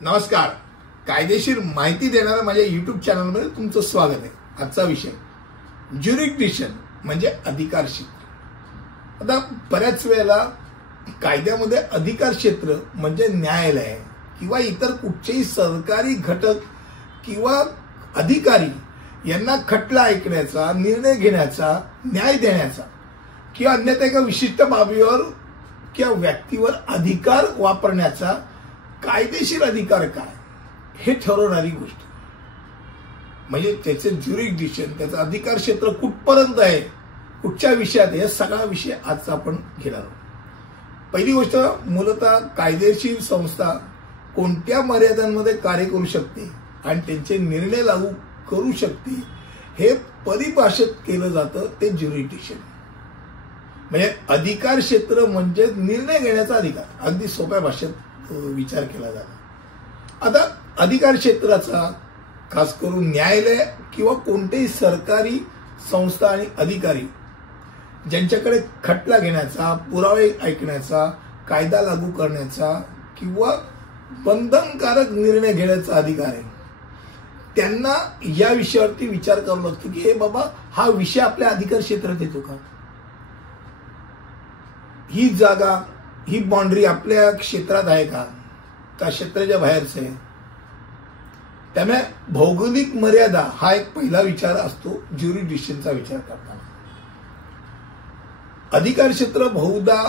नमस्कार. कायदेशीर माहिती देणाऱ्या माझ्या YouTube चॅनलमध्ये तुमचं स्वागत आहे. आजचा विषय ज्युरिडिक्शन म्हणजे अधिकार क्षेत्र. आता बऱ्याच वेळेला कायद्यामध्ये अधिकार क्षेत्र म्हणजे न्यायालय किंवा इतर कुठचेही सरकारी घटक किंवा अधिकारी यांना खटला ऐकण्याचा, निर्णय घेण्याचा, न्याय देण्याचा किंवा अन्यथा एका विशिष्ट बाबीवर किंवा व्यक्तीवर अधिकार वापरण्याचा कायदेशीर अधिकार काय हे ठरवणारी गोष्ट म्हणजे त्याचे ज्युरिडिक्शन, त्याचं अधिकार क्षेत्र कुठपर्यंत आहे, कुठच्या विषयात आहे, या सगळा विषय आज आपण घेणार आहोत. पहिली गोष्ट, मूलतः कायदेशीर संस्था कोणत्या मर्यादांमध्ये कार्य करू शकते आणि त्यांचे निर्णय लागू करू शकते हे परिभाषित केलं जातं ते ज्युरिडिक्शन. म्हणजे अधिकार क्षेत्र म्हणजे निर्णय घेण्याचा अधिकार, अगदी सोप्या भाषेत विचार केला जातो. आता अधिकार क्षेत्राचा खास करून न्यायालय किंवा कोणतेही सरकारी संस्था आणि अधिकारी ज्यांच्याकडे खटला घेण्याचा, पुरावे ऐकण्याचा, कायदा लागू करण्याचा किंवा बंधनकारक निर्णय घेण्याचा अधिकार आहे, त्यांना या विषयावरती विचार करावा लागतो की हे बाबा, हा विषय आपल्या अधिकार क्षेत्रात येतो का, ही जागा, ही बाउंड्री आपल्या क्षेत्रात आहे का क्षेत्राच्या बाहेरच आहे. त्यामुळे भौगोलिक मर्यादा हा एक पहिला विचार असतो ज्युरिडिक्शनचा विचार करताना. अधिकार क्षेत्र बहुधा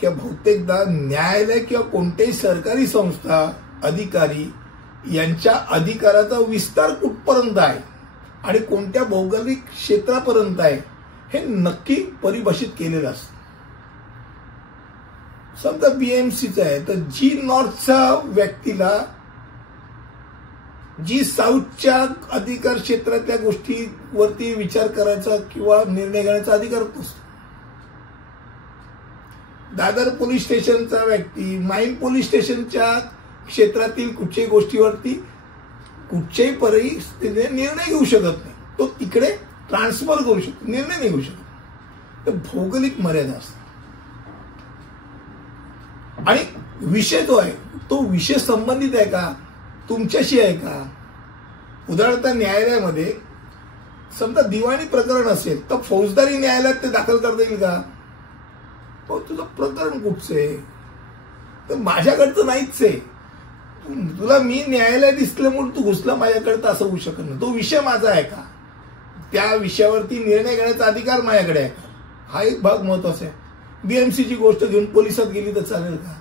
किंवा बहुतेकदा न्यायालय किंवा कोणत्याही सरकारी संस्था, अधिकारी यांच्या अधिकाराचा विस्तार कुठपर्यंत आहे आणि कोणत्या भौगोलिक क्षेत्रापर्यंत आहे हे नक्की परिभाषित केलेलं असतं. समजा बीएमसीचा आहे तर जी नॉर्थच्या व्यक्तीला जी साऊथच्या अधिकार क्षेत्रातल्या गोष्टीवरती विचार करायचा किंवा निर्णय घेण्याचा अधिकार असतो. दादर पोलीस स्टेशनचा व्यक्ती माईन पोलीस स्टेशनच्या क्षेत्रातील कुठच्याही गोष्टीवरती कुठच्याही परिस्थितीने निर्णय घेऊ शकत नाही. तो तिकडे ट्रान्सफर करू शकतो, निर्णय नाही घेऊ शकत. तर भौगोलिक मर्यादा असते आणि विषय जो आहे तो विषय संबंधित आहे का, तुमच्याशी आहे का. उदाहरणार्थ न्यायालयामध्ये समजा दिवाणी प्रकरण असेल तर फौजदारी न्यायालयात ते दाखल करता येईल का. तुझं प्रकरण कुठचं आहे, तर माझ्याकडचं नाहीच आहे, तुला मी न्यायालय दिसल्यामुळे तू घुसला माझ्याकडे, तर असं होऊ शकत नाही. तो विषय माझा आहे का, त्या विषयावरती निर्णय घेण्याचा अधिकार माझ्याकडे आहे का, हा एक भाग महत्वाचा आहे. बीएमसीची गोष्ट घेऊन पोलिसात गेली तर चालेल का.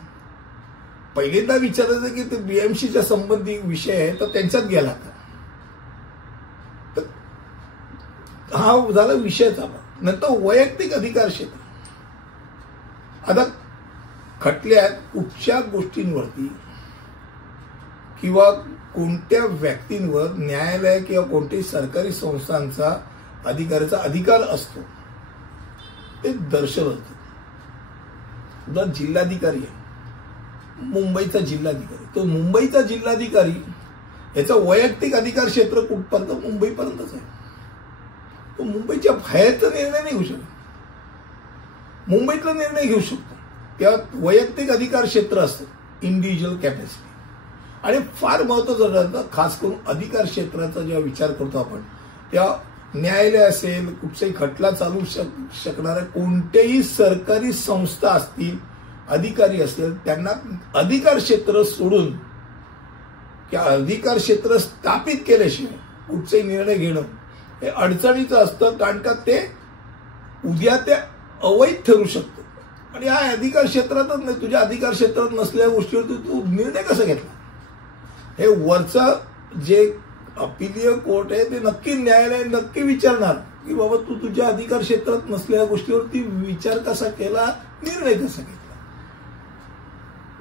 पहिल्यांदा विचारायचं की ते बीएमसीच्या संबंधी विषय आहे तर त्यांच्यात गेला का, तर हा झाला विषयाचा. नंतर वैयक्तिक अधिकार क्षेत्र. आता खटल्यात कुठच्या गोष्टींवरती किंवा कोणत्या व्यक्तींवर न्यायालय किंवा कोणत्याही सरकारी संस्थांचा अधिकाराचा अधिकार असतो ते दर्शवतं. जिल्हाधिकारी आहे, मुंबईचा जिल्हाधिकारी, तो मुंबईचा जिल्हाधिकारी याचा वैयक्तिक अधिकार क्षेत्र कुठपर्यंत, मुंबईपर्यंतच आहे. तो मुंबईच्या बाहेरचा निर्णय नाही घेऊ शकत, मुंबईतला निर्णय घेऊ शकतो. तेव्हा वैयक्तिक अधिकार क्षेत्र असतं, इंडिव्हिज्युअल कॅपॅसिटी. आणि फार महत्वाचं ठरतं, खास करून अधिकार क्षेत्राचा जेव्हा विचार करतो आपण, तेव्हा न्यायालय असेल, कुठचाही खटला चालू शकणाऱ्या कोणत्याही सरकारी संस्था असतील, अधिकारी असतील, त्यांना अधिकार क्षेत्र सोडून किंवा अधिकार क्षेत्र स्थापित केल्याशिवाय कुठचाही निर्णय घेणं हे अडचणीचं असतं. कारण का ते उद्या ते अवैध ठरू शकतं. आणि हा अधिकार क्षेत्रातच नाही, तुझ्या अधिकार क्षेत्रात नसलेल्या गोष्टीवरती तू निर्णय कसा घेतला, हे वरचं जे अपिलीय कोर्ट आहे ते नक्की, न्यायालय नक्की विचारणार की बाबा तू तुझ्या अधिकार क्षेत्रात नसलेल्या गोष्टीवरती विचार कसा केला, निर्णय कसा घेतला.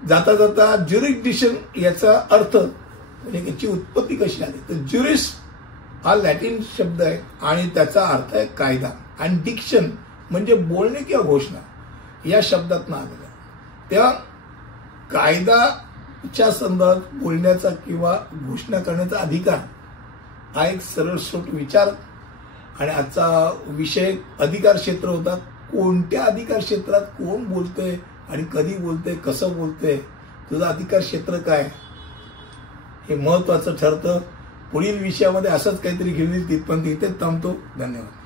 जाता जाता ज्युरिडिक्शन याचा अर्थ म्हणजे याची उत्पत्ती कशी आली, तर ज्युरिस हा लॅटिन शब्द आहे आणि त्याचा अर्थ आहे कायदा, आणि डिक्शन म्हणजे बोलणे किंवा घोषणा या शब्दातून आलेला. तेव्हा कायदाच्या संदर्भात बोलण्याचा किंवा घोषणा करण्याचा अधिकार हा एक सरळसोट विचार. आणि आजचा विषय अधिकार क्षेत्र होता. कोणत्या अधिकार क्षेत्रात कोण बोलतोय आणि कधी बोलतोय, कसं बोलतोय, तुझं अधिकार क्षेत्र काय, हे महत्वाचं ठरतं. पुढील विषयामध्ये असंच काहीतरी घेऊन येईल. तिथपर्यंत इथेच थांबतो. धन्यवाद.